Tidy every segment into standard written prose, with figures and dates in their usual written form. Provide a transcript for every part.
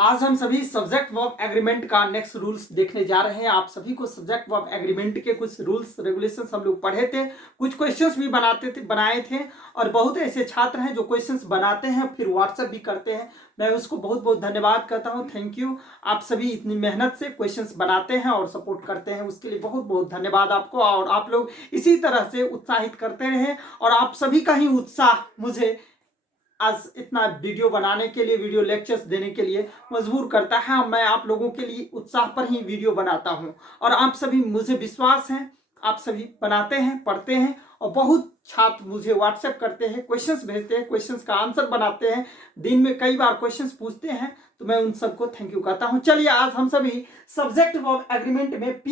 आज हम सभी सब्जेक्ट वर्ब एग्रीमेंट का नेक्स्ट रूल्स देखने जा रहे हैं। आप सभी को सब्जेक्ट वर्ब एग्रीमेंट के कुछ रूल्स रेगुलेशंस हम लोग पढ़े थे, कुछ क्वेश्चंस भी बनाए थे और बहुत ऐसे छात्र हैं जो क्वेश्चंस बनाते हैं फिर व्हाट्सएप भी करते हैं। मैं उसको बहुत बहुत धन्यवाद करता हूं, थैंक यू। आप सभी इतनी मेहनत से क्वेश्चंस बनाते हैं और सपोर्ट करते हैं, उसके लिए बहुत बहुत धन्यवाद आपको। और आप लोग इसी तरह से उत्साहित करते रहें और आप सभी का ही उत्साह मुझे आज इतना वीडियो बनाने के लिए, वीडियो लेक्चर्स देने के लिए मजबूर करता है। मैं आप लोगों के लिए उत्साह पर ही वीडियो बनाता हूं और आप सभी, मुझे विश्वास है, आप सभी बनाते हैं, पढ़ते हैं और बहुत छात्र मुझे व्हाट्सएप करते हैं, क्वेश्चंस भेजते हैं, क्वेश्चंस का आंसर बनाते हैं, दिन में कई बार क्वेश्चंस पूछते हैं, तो मैं उन सबको थैंक यू कहता हूं। चलिए आज हम सभी सब्जेक्ट वर्ब एग्रीमेंट में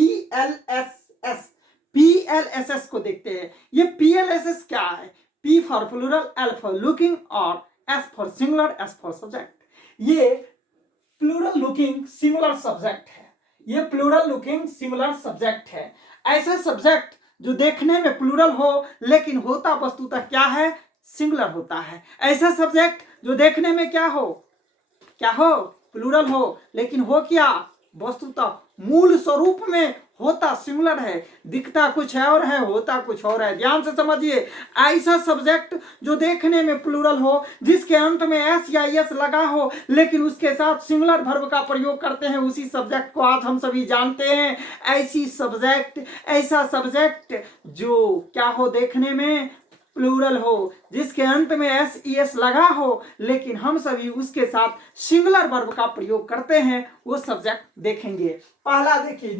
PLSS को देखते हैं। ये PLSS क्या है? P for plural, L for looking और S for singular, S for subject. ये प्लूरल लुकिंग सिंगुलर सब्जेक्ट है। ये प्लूरल लुकिंग सिंगुलर सब्जेक्ट है। ऐसा सब्जेक्ट जो देखने में प्लूरल हो लेकिन होता वस्तुतः क्या है? सिंगुलर होता है। ऐसा सब्जेक्ट जो देखने में क्या हो प्लूरल हो लेकिन हो क्या? वस्तुतः मूल स्वरूप में होता सिंगुलर है, दिखता कुछ है और है, होता कुछ और है। ध्यान से समझिए, ऐसा सब्जेक्ट जो देखने में प्लूरल हो, जिसके अंत में एस या एस लगा हो लेकिन उसके साथ सिंगुलर वर्ब का प्रयोग करते हैं, उसी सब्जेक्ट को आज हम सभी जानते हैं। ऐसा सब्जेक्ट जो क्या हो? देखने में प्लूरल हो, जिसके अंत में एस ई एस लगा हो लेकिन हम सभी उसके साथ सिंगुलर वर्ब का प्रयोग करते हैं, वो सब्जेक्ट देखेंगे। पहला देखिए,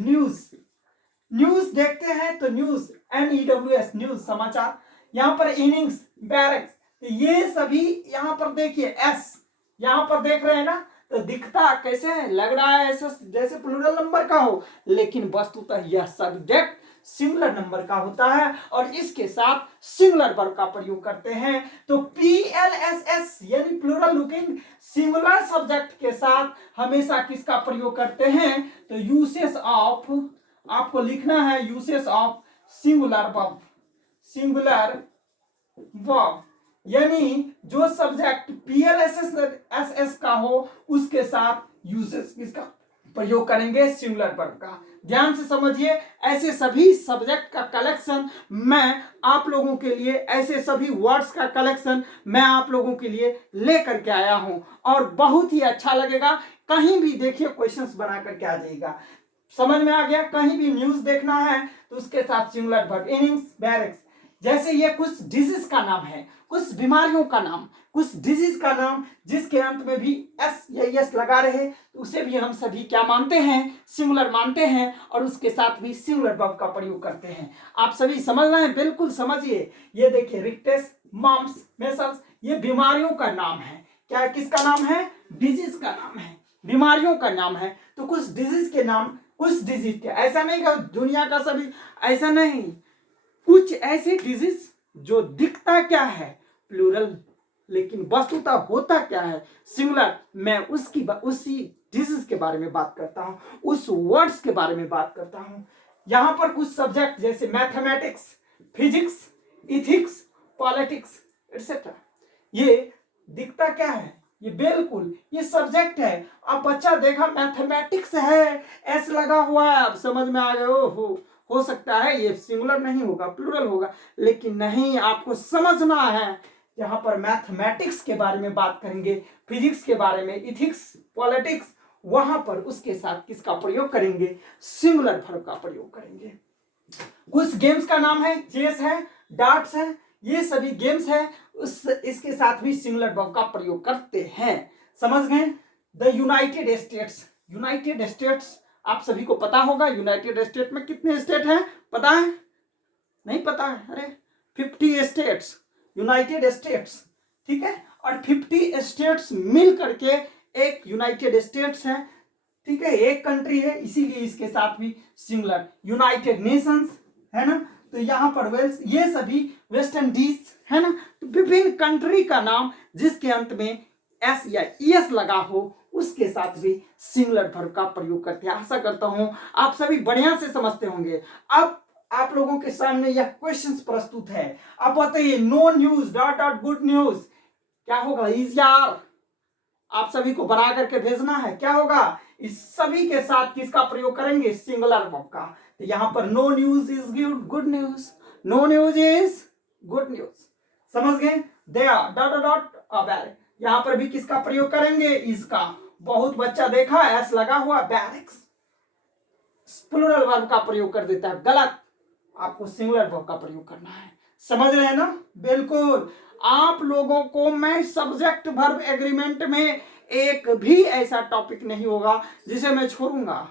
न्यूज देखते हैं तो न्यूज, NEWS, न्यूज समाचार। यहाँ पर इनिंग्स, बैरक्स, ये सभी यहाँ पर देखिए एस, यहाँ पर देख रहे हैं ना, तो दिखता कैसे है? लग रहा है ऐसा जैसे प्लूरल नंबर का हो, लेकिन वस्तुतः यह सब्जेक्ट सिंगुलर नंबर का होता है और इसके साथ सिंगुलर वर्ब का प्रयोग करते हैं। तो PLSS यानी प्लूरल लुकिंग सिंगुलर सब्जेक्ट के साथ हमेशा किसका प्रयोग करते हैं? तो यूसेस ऑफ, आपको लिखना है यूसेस ऑफ सिंगुलर वर्ब, यानी जो सब्जेक्ट PLSS का हो उसके साथ यूसेस किसका प्रयोग करेंगे? सिंगुलर वर्ब का। ध्यान से समझिए, ऐसे सभी सब्जेक्ट का कलेक्शन मैं आप लोगों के लिए, ऐसे सभी वर्ड्स का कलेक्शन मैं आप लोगों के लिए लेकर के आया हूं और बहुत ही अच्छा लगेगा। कहीं भी देखिए क्वेश्चंस बना करके आ जाएगा। समझ में आ गया? कहीं भी न्यूज देखना है तो उसके साथ सिंगुलर वर्ब, इनिंग्स, बैरक्स। जैसे ये कुछ डिजीज का नाम है, कुछ बीमारियों का नाम, कुछ डिजीज का नाम जिसके अंत में भी एस या एस लगा रहे, तो उसे भी हम सभी क्या मानते हैं? सिंगुलर मानते हैं और उसके साथ भी सिंगुलर वर्ब का प्रयोग करते हैं। आप सभी समझ रहे हैं? बिल्कुल समझिए। ये देखिए, रिक्टेस, मम्स, मेसल्स, ये बीमारियों का नाम है। क्या किसका नाम है? डिजीज का नाम है, बीमारियों का नाम है। तो कुछ डिजीज के नाम, कुछ डिजीज के, ऐसा नहीं कि दुनिया का सभी, ऐसा नहीं, कुछ ऐसे डिजीज जो दिखता क्या है? प्लूरल, लेकिन वस्तुतः होता क्या है? सिंगुलर। मैं उसी डिजीज के बारे में बात करता हूं, उस वर्ड्स के बारे में बात करता हूं। यहां पर कुछ सब्जेक्ट जैसे mathematics, physics, ethics, politics etcetera, ये दिखता क्या है? ये बिल्कुल ये सब्जेक्ट है। अब बच्चा देखा मैथमेटिक्स है, एस लगा हुआ है, अब समझ में आ गया, हो सकता है ये सिंगुलर नहीं होगा, प्लूरल होगा, लेकिन नहीं, आपको समझना है। यहाँ पर मैथमेटिक्स के बारे में बात करेंगे, फिजिक्स के बारे में, इथिक्स, पॉलिटिक्स, वहां पर उसके साथ किसका प्रयोग करेंगे? सिंगुलर वर्ब का प्रयोग करेंगे। कुछ गेम्स का नाम है, चेस है, डार्ट्स है, ये सभी गेम्स है, इसके साथ भी सिंगुलर वर्ब का प्रयोग करते हैं। समझ गए? द यूनाइटेड स्टेट्स, आप सभी को पता होगा यूनाइटेड स्टेट में कितने स्टेट हैं? पता है? नहीं पता है? अरे 50 स्टेट्स, यूनाइटेड स्टेट्स, ठीक है। और 50 स्टेट्स मिल करके एक यूनाइटेड स्टेट्स है, ठीक है, एक कंट्री है, इसीलिए इसके साथ भी सिंगुलर। यूनाइटेड नेशंस है ना, तो यहाँ पर वेल्स, ये सभी वेस्ट इंडीज है ना, तो विभिन्न कंट्री का नाम जिसके अंत में एस या एस लगा हो उसके साथ भी सिंगुलर वर्ब का प्रयोग करते हैं। आशा करता हूं आप सभी बढ़िया से समझते होंगे। अब आप लोगों के सामने यह क्वेश्चन प्रस्तुत है। अब बताइए, no news dot dot good news क्या होगा? इज यार आप सभी को बना करके भेजना है। क्या होगा, इस सभी के साथ किसका प्रयोग करेंगे, सिंगुलर वर्ब का। तो यहां पर no news is good news, no news is good news, समझ गए। दे आर डॉट डॉट बैरिक, यहां पर भी किसका प्रयोग करेंगे, इसका। बहुत बच्चा देखा एस लगा हुआ, बैरिक्स प्लूरल वर्ब का प्रयोग कर देता है, गलत। आपको सिंगुलर वर्ब का प्रयोग करना है, समझ रहे हैं ना। बिल्कुल, आप लोगों को मैं सब्जेक्ट वर्ब एग्रीमेंट में एक भी ऐसा टॉपिक नहीं होगा जिसे मैं छोड़ूंगा।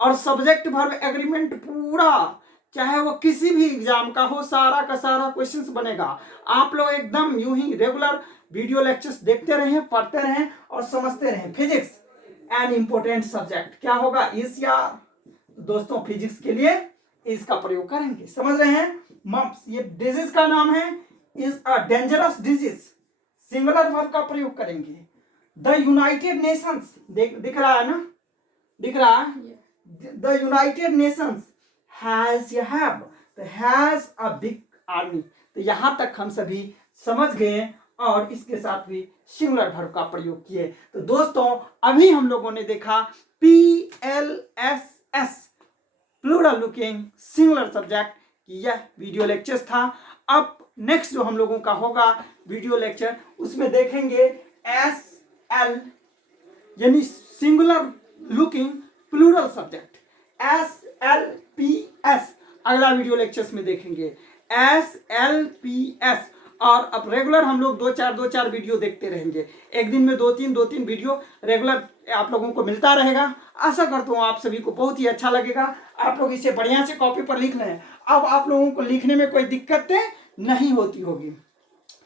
और सब्जेक्ट वर्ब एग्रीमेंट पूरा, चाहे वो किसी भी एग्जाम का हो, सारा का सारा क्वेश्चंस बनेगा। आप लोग एकदम यूं ही रेगुलर वीडियो लेक्चर्स देखते रहें, पढ़ते रहें और समझते रहें। फिजिक्स एन इंपॉर्टेंट सब्जेक्ट, क्या होगा, इस या दोस्तों फिजिक्स के लिए इसका प्रयोग करेंगे, समझ रहे हैं। मम्प्स, ये डिजीज का नाम है, is a dangerous disease, singular verb का प्रयोग करेंगे। द यूनाइटेड नेशंस, दिख रहा है ना, दिख रहा है, the United Nations has a big army. तो यहां तक हम सभी समझ गए और इसके साथ भी सिंगुलर वर्ब का प्रयोग किए। तो दोस्तों अभी हम लोगों ने देखा PLSS plural looking singular subject की यह वीडियो लेक्चर था। अब नेक्स्ट जो हम लोगों का होगा वीडियो लेक्चर, उसमें देखेंगे SL यानी singular looking plural subject, SLPS अगला वीडियो लेक्चर्स में देखेंगे, SLPS। और अब रेगुलर हम लोग दो चार वीडियो देखते रहेंगे, एक दिन में दो तीन वीडियो रेगुलर आप लोगों को मिलता रहेगा। आशा करता हूँ आप सभी को बहुत ही अच्छा लगेगा। आप लोग इसे बढ़िया से कॉपी पर लिख लें, अब आप लोगों को लिखने में कोई दिक्कतें नहीं होती होगी,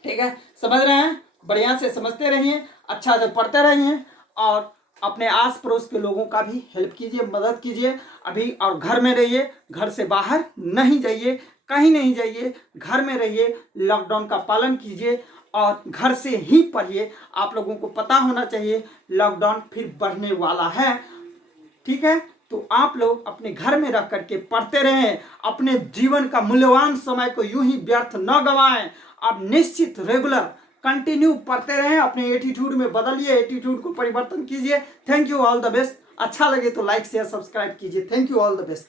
ठीक है, समझ रहे हैं। बढ़िया से समझते रहिए, अच्छा से पढ़ते रहिए और अपने आस पड़ोस के लोगों का भी हेल्प कीजिए, मदद कीजिए अभी। और घर में रहिए, घर से बाहर नहीं जाइए, कहीं नहीं जाइए, घर में रहिए, लॉकडाउन का पालन कीजिए और घर से ही पढ़िए। आप लोगों को पता होना चाहिए लॉकडाउन फिर बढ़ने वाला है, ठीक है। तो आप लोग अपने घर में रह करके पढ़ते रहें, अपने जीवन का मूल्यवान समय को यूं ही व्यर्थ न गंवाएं। आप निश्चित रेगुलर कंटिन्यू पढ़ते रहें, अपने एटीट्यूड में बदलिए, एटीट्यूड को परिवर्तन कीजिए। Thank you, all the best. अच्छा लगे तो लाइक शेयर सब्सक्राइब कीजिए। Thank you, all the best.